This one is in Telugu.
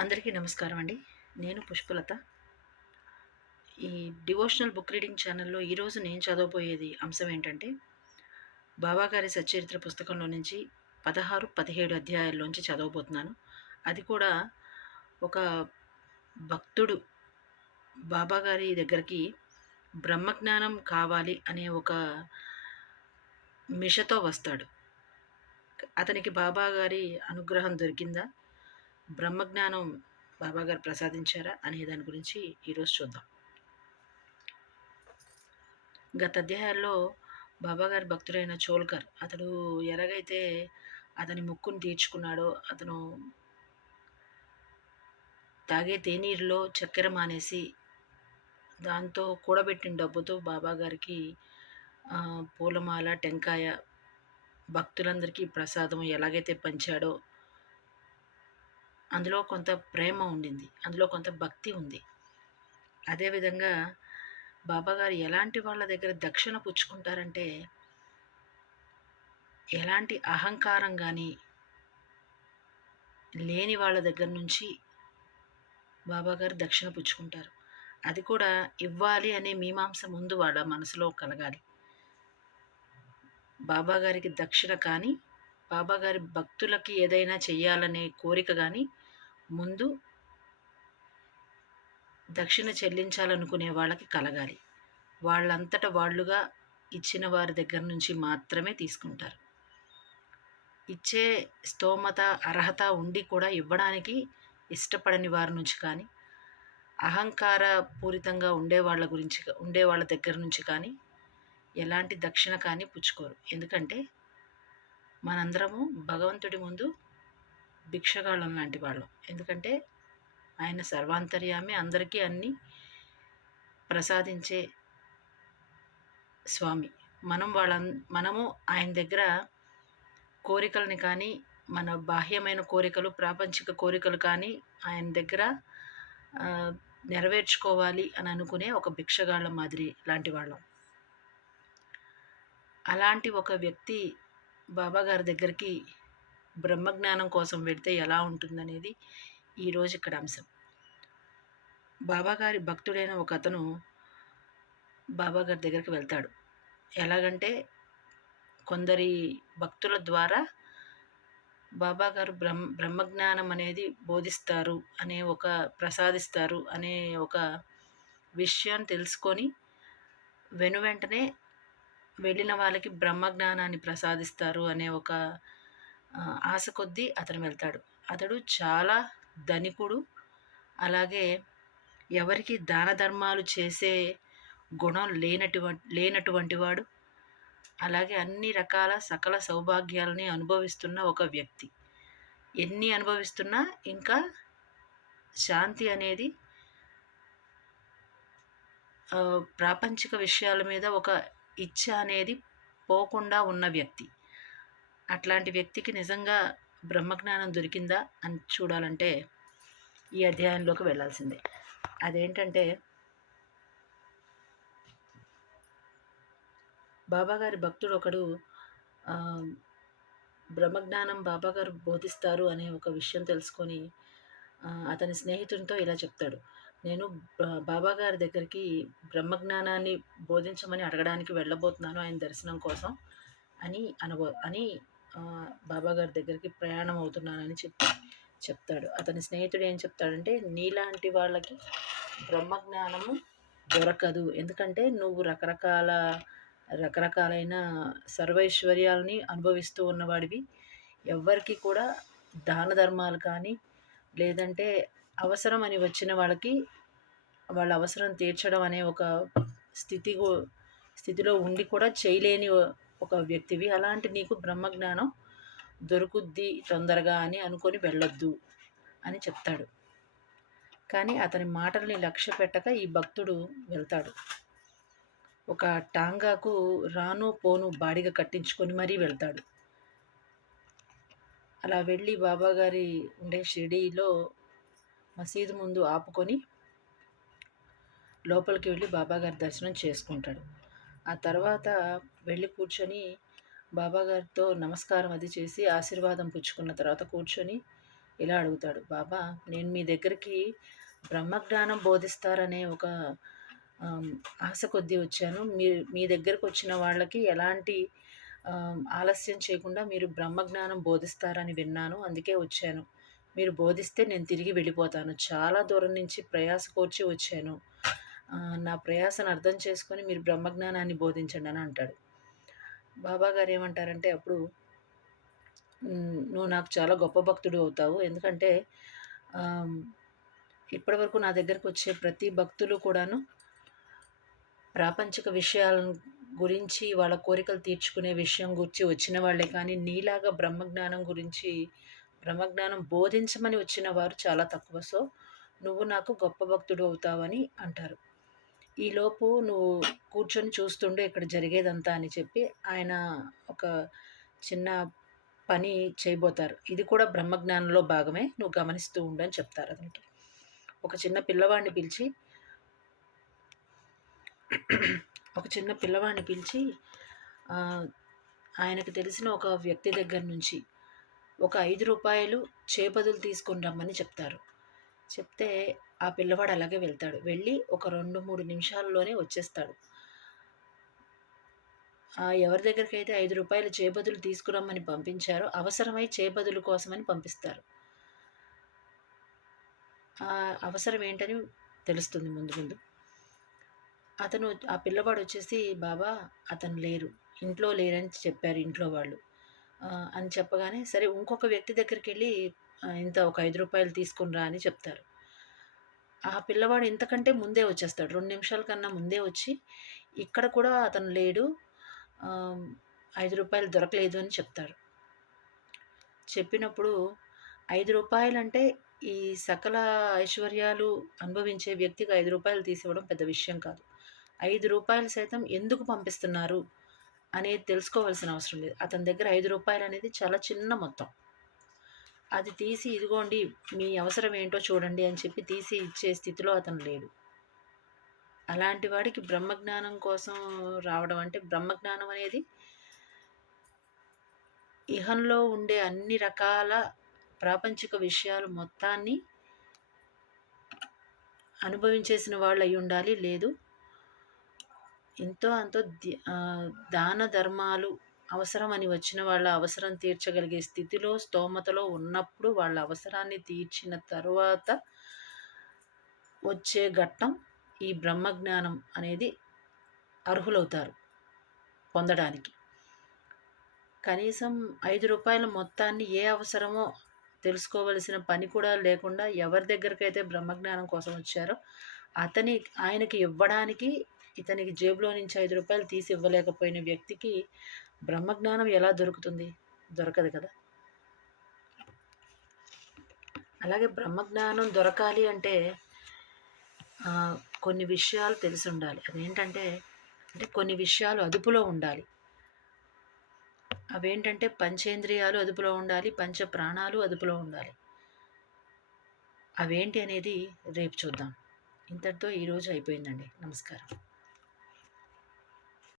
అందరికీ నమస్కారం అండి. నేను పుష్పలత. ఈ డివోషనల్ బుక్ రీడింగ్ ఛానల్‌లో ఈరోజు నేను చదవబోయేది అంశం ఏంటంటే, బాబాగారి సచ్చరిత్ర పుస్తకంలో నుంచి 16, 17 అధ్యాయాల్లోంచి చదవబోతున్నాను. అది కూడా ఒక భక్తుడు బాబాగారి దగ్గరికి బ్రహ్మజ్ఞానం కావాలి అనే ఒక మిషతో వస్తాడు. అతనికి బాబాగారి అనుగ్రహం దొరికిందా? బ్రహ్మజ్ఞానం బాబాగారు ప్రసాదించారా? అనే దాని గురించి ఈరోజు చూద్దాం. గత అధ్యాయాల్లో బాబాగారి భక్తుడైన చోల్కర్ అతడు ఎలాగైతే అతని మొక్కుని తీర్చుకున్నాడో, అతను తాగే తేనీరులో చక్కెర మానేసి దాంతో కూడబెట్టిన డబ్బుతో బాబాగారికి పూలమాల, టెంకాయ భక్తులందరికీ ప్రసాదం ఎలాగైతే పంచాడో అందులో కొంత ప్రేమ ఉండింది. అందులో కొంత భక్తి ఉంది. అదేవిధంగా బాబాగారు ఎలాంటి వాళ్ళ దగ్గర దక్షిణ పుచ్చుకుంటారంటే, ఎలాంటి అహంకారం గానీ లేని వాళ్ళ దగ్గర నుంచి బాబాగారు దక్షిణ పుచ్చుకుంటారు. అది కూడా ఇవ్వాలి అనే మీమాంస ముందు వాళ్ళ మనసులో కలగాలి. బాబాగారికి దక్షిణ కానీ, బాబాగారి భక్తులకి ఏదైనా చెయ్యాలనే కోరిక గానీ ముందు దక్షిణ చెల్లించాలనుకునే వాళ్ళకి కలగాలి. వాళ్ళంతట వాళ్ళుగా ఇచ్చిన వారి దగ్గర నుంచి మాత్రమే తీసుకుంటారు. ఇచ్చే స్తోమత, అర్హత ఉండి కూడా ఇవ్వడానికి ఇష్టపడని వారి నుంచి కానీ, అహంకార పూరితంగా ఉండే వాళ్ళ దగ్గర నుంచి కానీ ఎలాంటి దక్షిణ కానీ పుచ్చుకోరు. ఎందుకంటే మనందరము భగవంతుడి ముందు భిక్షగాళ్ళం లాంటి వాళ్ళం. ఎందుకంటే ఆయన సర్వాంతర్యామి, అందరికీ అన్నీ ప్రసాదించే స్వామి. మనము ఆయన దగ్గర కోరికలని కానీ, మన బాహ్యమైన కోరికలు, ప్రాపంచిక కోరికలు కానీ ఆయన దగ్గర నెరవేర్చుకోవాలి అని అనుకునే ఒక భిక్షగాళ్ళ మాదిరి లాంటి వాళ్ళం. అలాంటి ఒక వ్యక్తి బాబాగారి దగ్గరికి బ్రహ్మజ్ఞానం కోసం వెడితే ఎలా ఉంటుందనేది ఈరోజు ఇక్కడ అంశం. బాబాగారి భక్తుడైన ఒక అతను బాబాగారి దగ్గరికి వెళ్తాడు. ఎలాగంటే కొందరి భక్తుల ద్వారా బాబాగారు బ్రహ్మజ్ఞానం అనేది బోధిస్తారు ప్రసాదిస్తారు అనే ఒక విషయం తెలుసుకొని వెనువెంటనే వెళ్ళిన వాళ్ళకి బ్రహ్మజ్ఞానాన్ని ప్రసాదిస్తారు అనే ఒక ఆశ కొద్దీ అతను వెళ్తాడు. అతడు చాలా ధనికుడు. అలాగే ఎవరికి దాన ధర్మాలు చేసే గుణం లేనటువంటి వాడు. అలాగే అన్ని రకాల సకల సౌభాగ్యాలని అనుభవిస్తున్న ఒక వ్యక్తి. ఎన్ని అనుభవిస్తున్నా ఇంకా శాంతి అనేది ప్రాపంచిక విషయాల మీద ఒక ఇచ్చ అనేది పోకుండా ఉన్న వ్యక్తి. అట్లాంటి వ్యక్తికి నిజంగా బ్రహ్మజ్ఞానం దొరికిందా అని చూడాలంటే ఈ అధ్యాయంలోకి వెళ్ళాల్సిందే. అదేంటంటే, బాబాగారి భక్తుడు ఒకడు బ్రహ్మజ్ఞానం బాబాగారు బోధిస్తారు అనే ఒక విషయం తెలుసుకొని అతని స్నేహితునితో ఇలా చెప్తాడు. నేను బాబాగారి దగ్గరికి బ్రహ్మజ్ఞానాన్ని బోధించమని అడగడానికి వెళ్ళబోతున్నాను ఆయన దర్శనం కోసం అని బాబాగారి దగ్గరికి ప్రయాణం అవుతున్నానని చెప్తాడు. అతని స్నేహితుడు ఏం చెప్తాడంటే, నీలాంటి వాళ్ళకి బ్రహ్మజ్ఞానము దొరకదు. ఎందుకంటే నువ్వు రకరకాలైన సర్వైశ్వర్యాలని అనుభవిస్తూ ఉన్నవాడివి. ఎవ్వరికి కూడా దాన ధర్మాలు కానీ, లేదంటే అవసరం అని వచ్చిన వాళ్ళకి వాళ్ళ అవసరం తీర్చడం అనే ఒక స్థితిలో ఉండి కూడా చేయలేని ఒక వ్యక్తివి. అలాంటి నీకు బ్రహ్మజ్ఞానం దొరుకుద్ది తొందరగా అని అనుకొని వెళ్ళొద్దు అని చెప్తాడు. కానీ అతని మాటల్ని లక్ష్య పెట్టక ఈ భక్తుడు వెళ్తాడు. ఒక టాంగాకు రాను పోను బాడిగ కట్టించుకొని మరీ వెళ్తాడు. అలా వెళ్ళి బాబాగారి ఉండే షిరిడీలో మసీదు ముందు ఆపుకొని లోపలికి వెళ్ళి బాబాగారి దర్శనం చేసుకుంటాడు. ఆ తర్వాత వెళ్ళి కూర్చొని బాబాగారితో నమస్కారం అది చేసి ఆశీర్వాదం పుచ్చుకున్న తర్వాత కూర్చొని ఇలా అడుగుతాడు, బాబా నేను మీ దగ్గరికి బ్రహ్మజ్ఞానం బోధిస్తారనే ఒక ఆశ కొద్దీ వచ్చాను. మీ దగ్గరకు వచ్చిన వాళ్ళకి ఎలాంటి ఆలస్యం చేయకుండా మీరు బ్రహ్మజ్ఞానం బోధిస్తారని విన్నాను, అందుకే వచ్చాను. మీరు బోధిస్తే నేను తిరిగి వెళ్ళిపోతాను. చాలా దూరం నుంచి ప్రయాస కోర్చి వచ్చాను. నా ప్రయాసను అర్థం చేసుకొని మీరు బ్రహ్మజ్ఞానాన్ని బోధించండి అని అంటాడు. బాబాగారు ఏమంటారంటే అప్పుడు, నువ్వు నాకు చాలా గొప్ప భక్తుడు అవుతావు. ఎందుకంటే ఇప్పటివరకు నా దగ్గరకు వచ్చే ప్రతి భక్తులు కూడాను ప్రాపంచిక విషయాల గురించి, వాళ్ళ కోరికలు తీర్చుకునే విషయం గురించి వచ్చిన వాళ్ళే, కానీ నీలాగా బ్రహ్మజ్ఞానం గురించి, బ్రహ్మజ్ఞానం బోధించమని వచ్చిన వారు చాలా తక్కువ. సో నువ్వు నాకు గొప్ప భక్తుడు అవుతావని అంటారు. ఈలోపు నువ్వు కూర్చొని చూస్తుండే ఇక్కడ జరిగేదంతా అని చెప్పి ఆయన ఒక చిన్న పని చేయబోతారు. ఇది కూడా బ్రహ్మజ్ఞానంలో భాగమే, నువ్వు గమనిస్తూ ఉండు అని చెప్తారు అతనికి. ఒక చిన్న పిల్లవాడిని పిలిచి ఆయనకు తెలిసిన ఒక వ్యక్తి దగ్గర నుంచి ఒక 5 రూపాయలు చేబదులు తీసుకొని రమ్మని చెప్తారు. చెప్తే ఆ పిల్లవాడు అలాగే వెళ్తాడు. వెళ్ళి ఒక 2-3 నిమిషాల్లోనే వచ్చేస్తాడు. ఎవరి దగ్గరికైతే 5 రూపాయలు చేబదులు తీసుకురమ్మని పంపించారో అవసరమై చేబదులు కోసమని పంపిస్తారు. అవసరం ఏంటని తెలుస్తుంది ముందు ముందు. ఆ పిల్లవాడు వచ్చేసి, బాబా అతను లేరు, ఇంట్లో లేరని చెప్పారు ఇంట్లో వాళ్ళు అని చెప్పగానే, సరే ఇంకొక వ్యక్తి దగ్గరికి వెళ్ళి ఇంత ఒక 5 రూపాయలు తీసుకుని రా అని చెప్తారు. ఆ పిల్లవాడు ఇంతకంటే ముందే వచ్చేస్తాడు. 2 నిమిషాల కన్నా ముందే వచ్చి, ఇక్కడ కూడా అతను లేడు, 5 రూపాయలు దొరకలేదు అని చెప్తాడు. చెప్పినప్పుడు 5 రూపాయలంటే ఈ సకల ఐశ్వర్యాలు అనుభవించే వ్యక్తికి 5 రూపాయలు తీసివ్వడం పెద్ద విషయం కాదు. 5 రూపాయలు సైతం ఎందుకు పంపిస్తున్నారు అనేది తెలుసుకోవాల్సిన అవసరం లేదు. అతని దగ్గర 5 రూపాయలు అనేది చాలా చిన్న మొత్తం. అది తీసి ఇదిగోండి మీ అవసరం ఏంటో చూడండి అని చెప్పి తీసి ఇచ్చే స్థితిలో అతను లేడు. అలాంటి వాడికి బ్రహ్మజ్ఞానం కోసం రావడం అంటే, బ్రహ్మజ్ఞానం అనేది ఇహంలో ఉండే అన్ని రకాల ప్రాపంచిక విషయాలు మొత్తాన్ని అనుభవించేసిన వాళ్ళు అయి ఉండాలి. లేదు ఎంతో అంతో దాన ధర్మాలు అవసరమని వచ్చిన వాళ్ళ అవసరం తీర్చగలిగే స్థితిలో, స్తోమతలో ఉన్నప్పుడు వాళ్ళ అవసరాన్ని తీర్చిన తరువాత వచ్చే ఘట్టం ఈ బ్రహ్మజ్ఞానం అనేది అర్హులవుతారు పొందడానికి. కనీసం 5 రూపాయల మొత్తాన్ని ఏ అవసరమో తెలుసుకోవలసిన పని కూడా లేకుండా ఎవరి దగ్గరికైతే బ్రహ్మజ్ఞానం కోసం వచ్చారో ఆయనకి ఇవ్వడానికి, ఇతనికి జేబులో నుంచి 5 రూపాయలు తీసి ఇవ్వలేకపోయిన వ్యక్తికి బ్రహ్మజ్ఞానం ఎలా దొరుకుతుంది? దొరకదు కదా. అలాగే బ్రహ్మజ్ఞానం దొరకాలి అంటే కొన్ని విషయాలు తెలిసి ఉండాలి. అదేంటంటే కొన్ని విషయాలు అదుపులో ఉండాలి. అవేంటంటే పంచేంద్రియాలు అదుపులో ఉండాలి, పంచ ప్రాణాలు అదుపులో ఉండాలి. అవేంటి అనేది రేపు చూద్దాం. ఇంతటితో ఈరోజు అయిపోయిందండి. నమస్కారం.